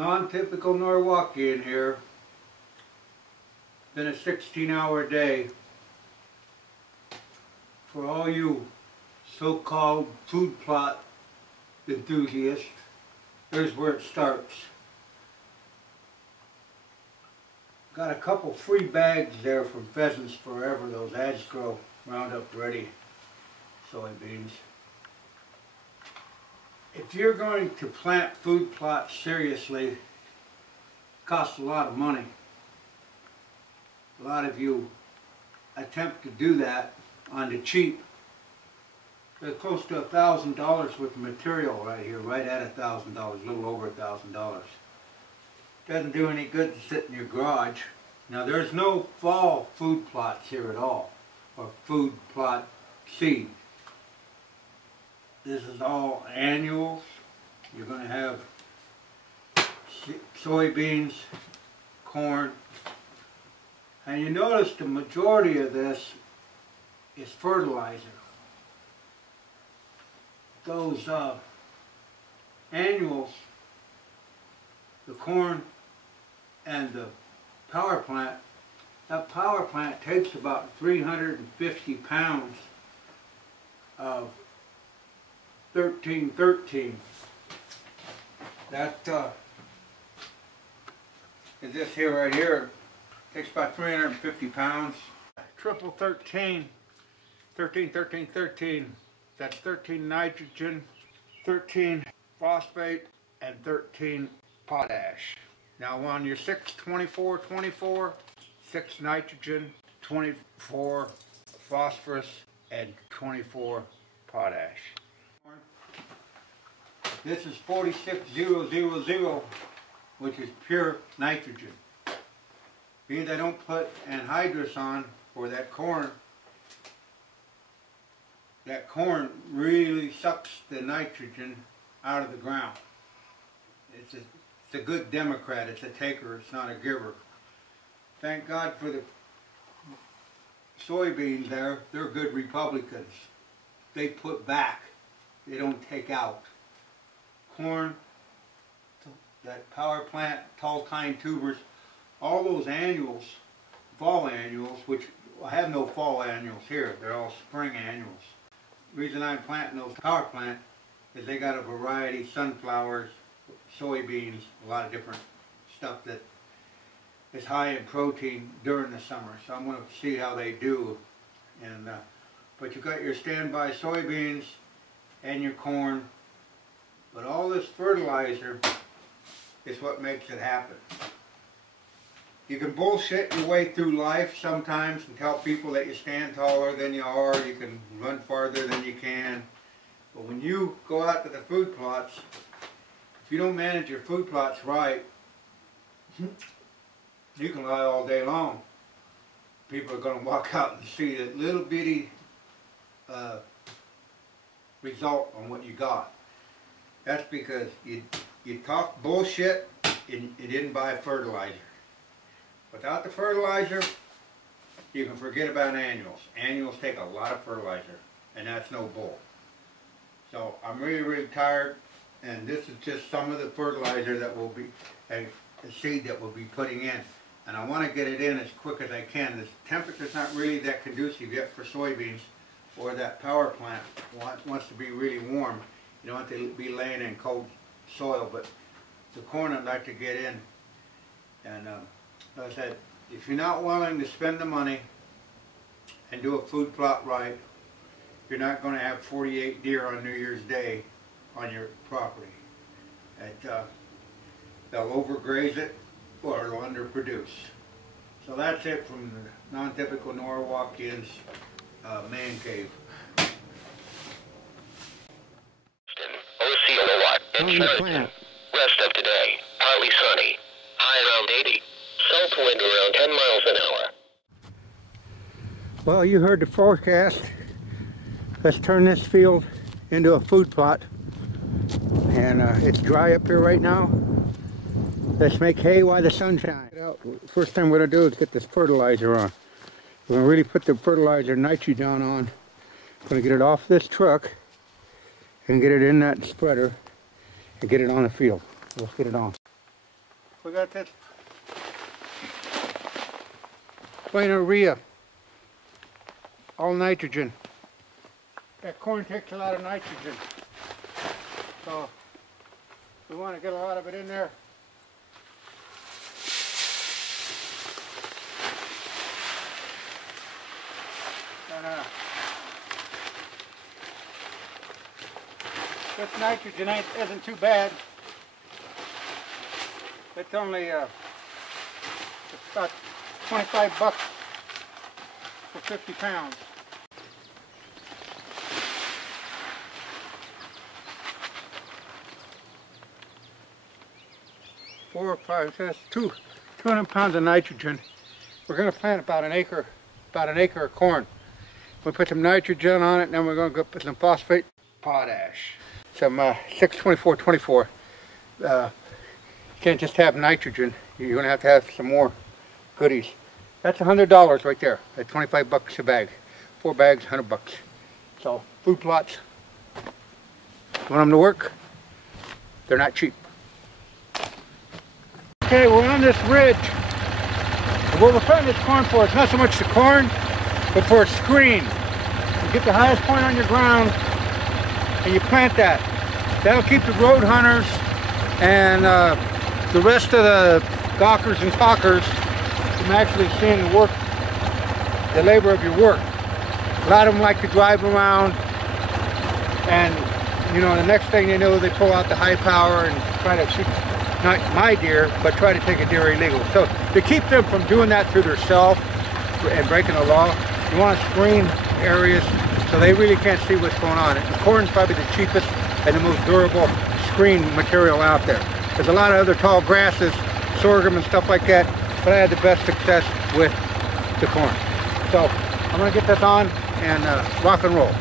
Non-typical Norwalkian here. Been a 16-hour day. For all you so-called food plot enthusiasts, here's where it starts. Got a couple free bags there from Pheasants Forever, those Asgrow Roundup Ready soybeans. If you're going to plant food plots seriously, it costs a lot of money. A lot of you attempt to do that on the cheap. They're close to $1,000 worth of material right here, right at $1,000, a little over $1,000. Doesn't do any good to sit in your garage. Now there's no fall food plots here at all, or food plot seed. This is all annuals. You're going to have soybeans, corn, and you notice the majority of this is fertilizer. Those annuals, the corn and the power plant, that power plant takes about 350 pounds of 1313. That is this here right here. Takes about 350 pounds. Triple 13, 13, 13, 13. That's 13 nitrogen, 13 phosphate, and 13 potash. Now on your 6, 24, 24, 6 nitrogen, 24 phosphorus, and 24 potash. This is 46000, which is pure nitrogen. Means I don't put anhydrous on for that corn. That corn really sucks the nitrogen out of the ground. It's a good Democrat. It's a taker. It's not a giver. Thank God for the soybeans there. They're good Republicans. They put back. They don't take out. Corn, that power plant, tall tine tubers, all those annuals, fall annuals, which I have no fall annuals here. They're all spring annuals. The reason I'm planting those power plant is they got a variety, sunflowers, soybeans, a lot of different stuff that is high in protein during the summer. So I'm going to see how they do. And but you've got your standby soybeans and your corn. But all this fertilizer is what makes it happen. You can bullshit your way through life sometimes and tell people that you stand taller than you are, you can run farther than you can. But when you go out to the food plots, if you don't manage your food plots right, you can lie all day long. People are going to walk out and see that little bitty result on what you got. That's because you talk bullshit and you didn't buy fertilizer. Without the fertilizer, you can forget about annuals. Annuals take a lot of fertilizer, and that's no bull. So I'm really, really tired, and this is just some of the fertilizer that will be, the seed that we'll be putting in. And I want to get it in as quick as I can. The temperature's not really that conducive yet for soybeans, or that power plant wants to be really warm. You don't have to be laying in cold soil, but the corn I'd like to get in. And like I said, if you're not willing to spend the money and do a food plot right, you're not going to have 48 deer on New Year's Day on your property. They'll overgraze it or it'll underproduce. So that's it from the non-typical Norwalkian's man cave. Plant. Rest of today, partly sunny, high around 80, south wind around 10 miles an hour. Well, you heard the forecast. Let's turn this field into a food plot. And it's dry up here right now. Let's make hay while the sun shines. First thing we're going to do is get this fertilizer on. We're going to really put the fertilizer nitrogen on. I'm going to get it off this truck and get it in that spreader and get it on the field. Let's get it on. we got this plain urea, all nitrogen. That corn takes a lot of nitrogen, so we want to get a lot of it in there. And this nitrogen isn't too bad. It's only it's about 25 bucks for 50 pounds. Four or five, so that's 200 pounds of nitrogen. We're going to plant about an acre of corn. We'll put some nitrogen on it, and then we're going to go put some phosphate, potash, some 624-24. You can't just have nitrogen. You're going to have some more goodies. That's $100 right there. At 25 bucks a bag. 4 bags, 100 bucks. So food plots, want them to work? They're not cheap. Okay, we're on this ridge. And what we're planting this corn for is not so much the corn, but for a screen. You get the highest point on your ground and you plant that. That'll keep the road hunters and the rest of the gawkers and talkers from actually seeing the work, the labor of your work. A lot of them like to drive around, and you know, the next thing they know, they pull out the high power and try to shoot, not my deer, but try to take a deer illegal. So to keep them from doing that through their self and breaking the law, you want to screen areas so they really can't see what's going on. And corn is probably the cheapest and the most durable screen material out there. There's a lot of other tall grasses, sorghum and stuff like that, but I had the best success with the corn. So I'm going to get this on and rock and roll.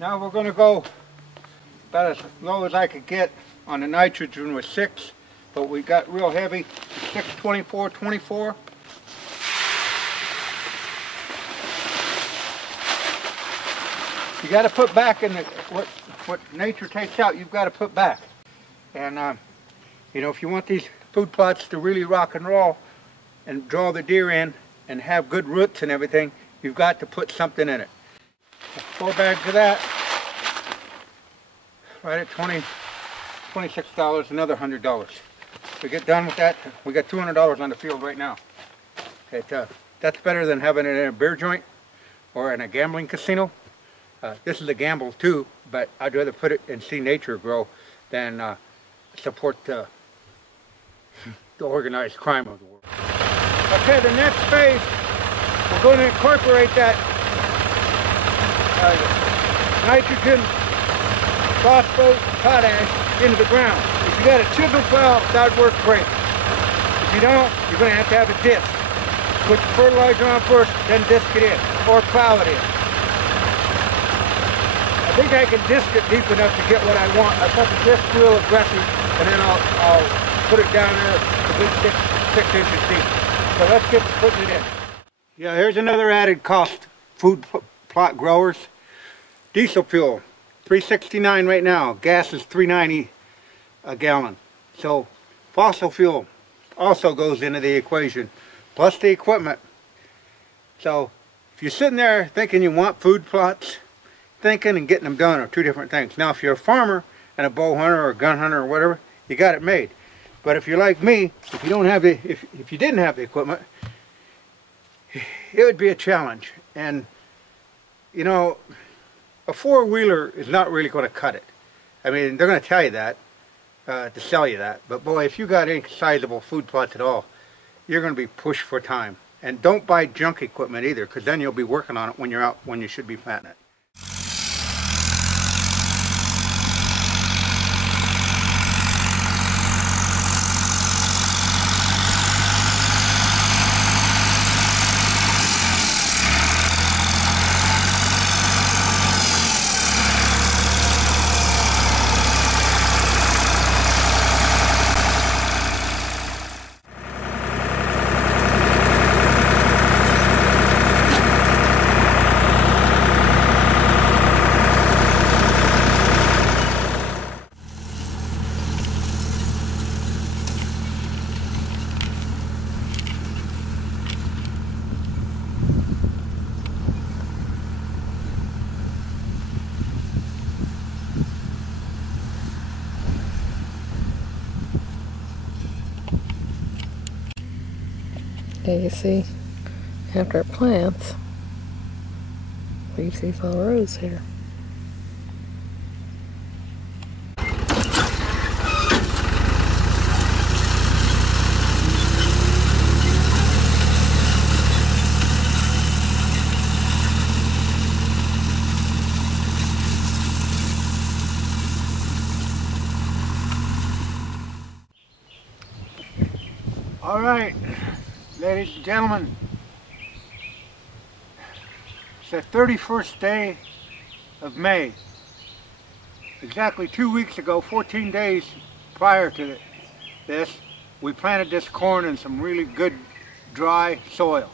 Now we're going to go about as low as I could get on the nitrogen with 6, but we got real heavy, 624-24. You got to put back in the, what nature takes out, you've got to put back. And you know, if you want these food plots to really rock and roll and draw the deer in and have good roots and everything, you've got to put something in it. 4 bags of that, right at $26, another $100. We get done with that, we got $200 on the field right now. That's better than having it in a beer joint or in a gambling casino. This is a gamble too, but I'd rather put it and see nature grow than support the organized crime of the world. Okay, the next phase, we're going to incorporate that nitrogen, phosphate, potash into the ground. If you got a chisel plow, that would work great. If you don't, you're going to have a disc. Put the fertilizer on first, then disc it in, or plow it in. I think I can disc it deep enough to get what I want. I cut the disc real aggressive, and then I'll put it down there a good 6 inches deep. So let's get putting it in. Yeah, here's another added cost. Food plot growers. Diesel fuel, $3.69 right now. Gas is $3.90 a gallon. So fossil fuel also goes into the equation, plus the equipment. So if you're sitting there thinking you want food plots, thinking and getting them done are two different things. Now if you're a farmer and a bow hunter or a gun hunter or whatever, you got it made. But if you're like me, if you don't have the, if you didn't have the equipment, it would be a challenge. And you know, a four-wheeler is not really going to cut it. I mean, they're going to tell you that, to sell you that. But boy, if you got any sizable food plots at all, you're going to be pushed for time. And don't buy junk equipment either, because then you'll be working on it when you're out, when you should be planting it. Okay, you see, after it plants, leaves these little rows here. All right, ladies and gentlemen, it's the 31st day of May. Exactly 2 weeks ago, 14 days prior to this, we planted this corn in some really good dry soil.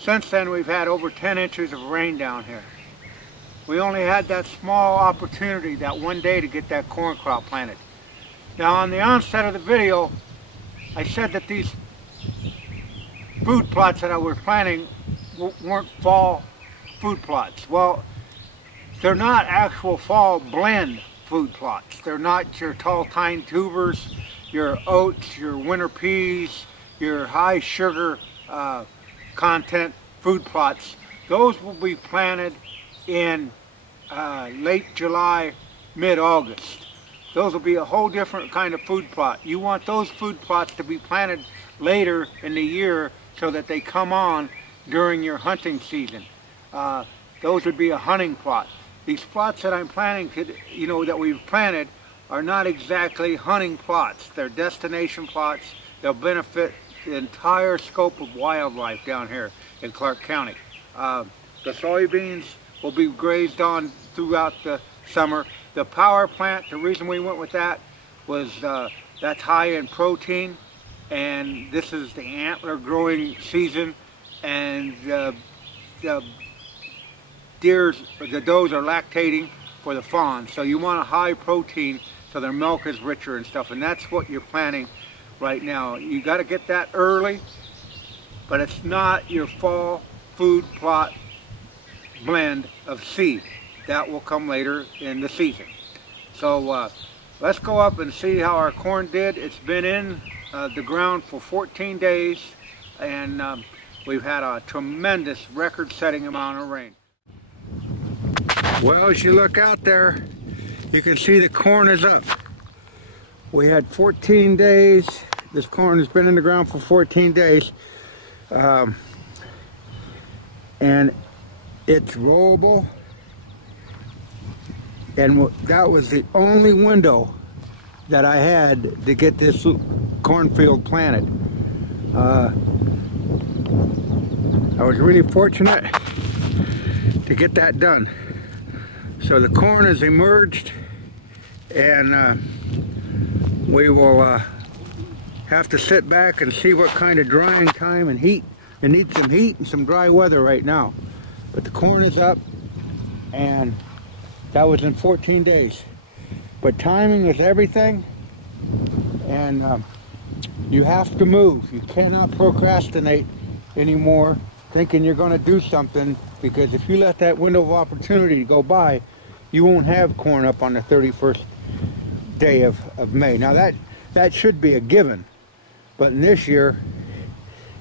Since then, we've had over 10 inches of rain down here. We only had that small opportunity that one day to get that corn crop planted. Now, on the onset of the video, I said that these food plots that I was planting weren't fall food plots. Well, they're not actual fall blend food plots. They're not your tall tine tubers, your oats, your winter peas, your high sugar content food plots. Those will be planted in late July, mid-August. Those will be a whole different kind of food plot. You want those food plots to be planted later in the year so that they come on during your hunting season. Those would be a hunting plot. These plots that I'm planning, that we've planted, are not exactly hunting plots. They're destination plots. They'll benefit the entire scope of wildlife down here in Clark County. The soybeans will be grazed on throughout the summer. The power plant, the reason we went with that was that's high in protein, and this is the antler growing season, and the does are lactating for the fawns. So you want a high protein so their milk is richer and stuff, and that's what you're planting right now. You got to get that early, but it's not your fall food plot blend of seed. That will come later in the season. So let's go up and see how our corn did. It's been in the ground for 14 days, and we've had a tremendous record-setting amount of rain. Well, as you look out there, you can see the corn is up. We had 14 days. This corn has been in the ground for 14 days. And it's rollable. And that was the only window that I had to get this cornfield planted. I was really fortunate to get that done. So the corn has emerged, and we will have to sit back and see what kind of drying time and heat. It needs some heat and some dry weather right now. But the corn is up, and that was in 14 days. But timing is everything, and you have to move. You cannot procrastinate anymore thinking you're going to do something, because if you let that window of opportunity go by, you won't have corn up on the 31st day of May. Now that should be a given, but in this year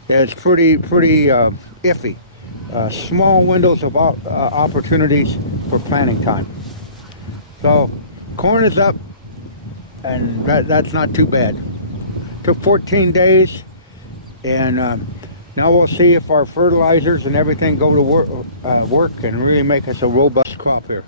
it's pretty iffy. Small windows of opportunities for planting time. So corn is up, and that's not too bad. Took 14 days, and now we'll see if our fertilizers and everything go to work and really make us a robust crop here.